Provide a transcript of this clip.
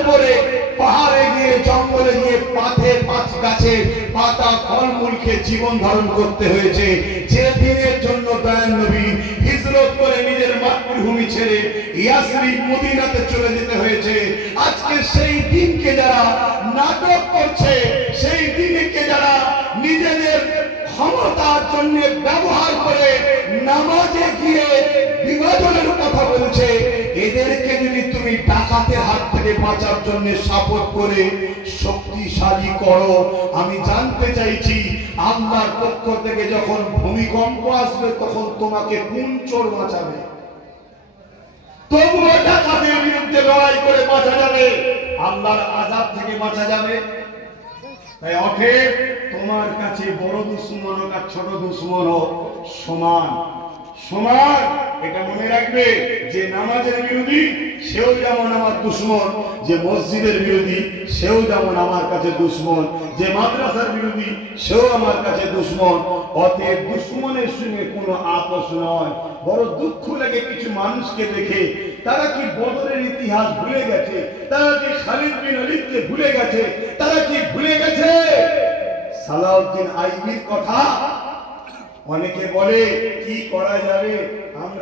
উপরে পাহাড়ে গিয়ে জঙ্গলে গিয়ে গাছে পাতা ফলমূল খেয়ে জীবন ধারণ করতে হয়েছে। যে দিনের জন্য দয়াল নবী হিজরত করে নিজের মাতৃভূমি ছেড়ে ইয়াসরিব মদিনাতে চলে যেতে হয়েছে, আজকে সেই দিনকে যারা নাটক করছে, সেই দিনকে যারা নিজেদের ক্ষমতার জন্য ব্যবহার করে নামাজে গিয়ে বিভাজনের কথা বলছে, এদেরকে যদি তুমি ডাকাতের হাত থেকে বাঁচার জন্য সাপোর্ট করে শক্তিশালী করো, আমি জানতে চাইছি আল্লাহর পক্ষ থেকে যখন ভূমিকম্প আসবে তখন তোমাকে কোন চোর বাঁচাবে? তবুও ডাকাতের বিরুদ্ধে লড়াই করে বাঁচা যাবে, আল্লাহর আযাব থেকে বাঁচা যাবে। তাই অতএব তোমার কাছে বড় দুশমন হোক আর ছোট দুশমন হোক সমান সমান। এটা মনে রাখবে যে নামাজের বিরোধী সেও যেমন আমার দুশমন, যে মসজিদের বিরোধী সেও যেমন আমার কাছে দুশমন, যে মাদ্রাসার বিরোধী সেও আমার কাছে দুশমন। অতএব দুশমনের সঙ্গে কোনো আপোষ নয়। বড় দুঃখ লাগে কিছু মানুষকে দেখে, তারা কি বদরের ইতিহাস ভুলে গেছে, তারা কি খালিদ বিন ওলীদকে ভুলে গেছে, তারা কি ভুলে গেছে সালাউদ্দিন আইবির কথা? অনেকে বলে কি করা যাবে, আমরা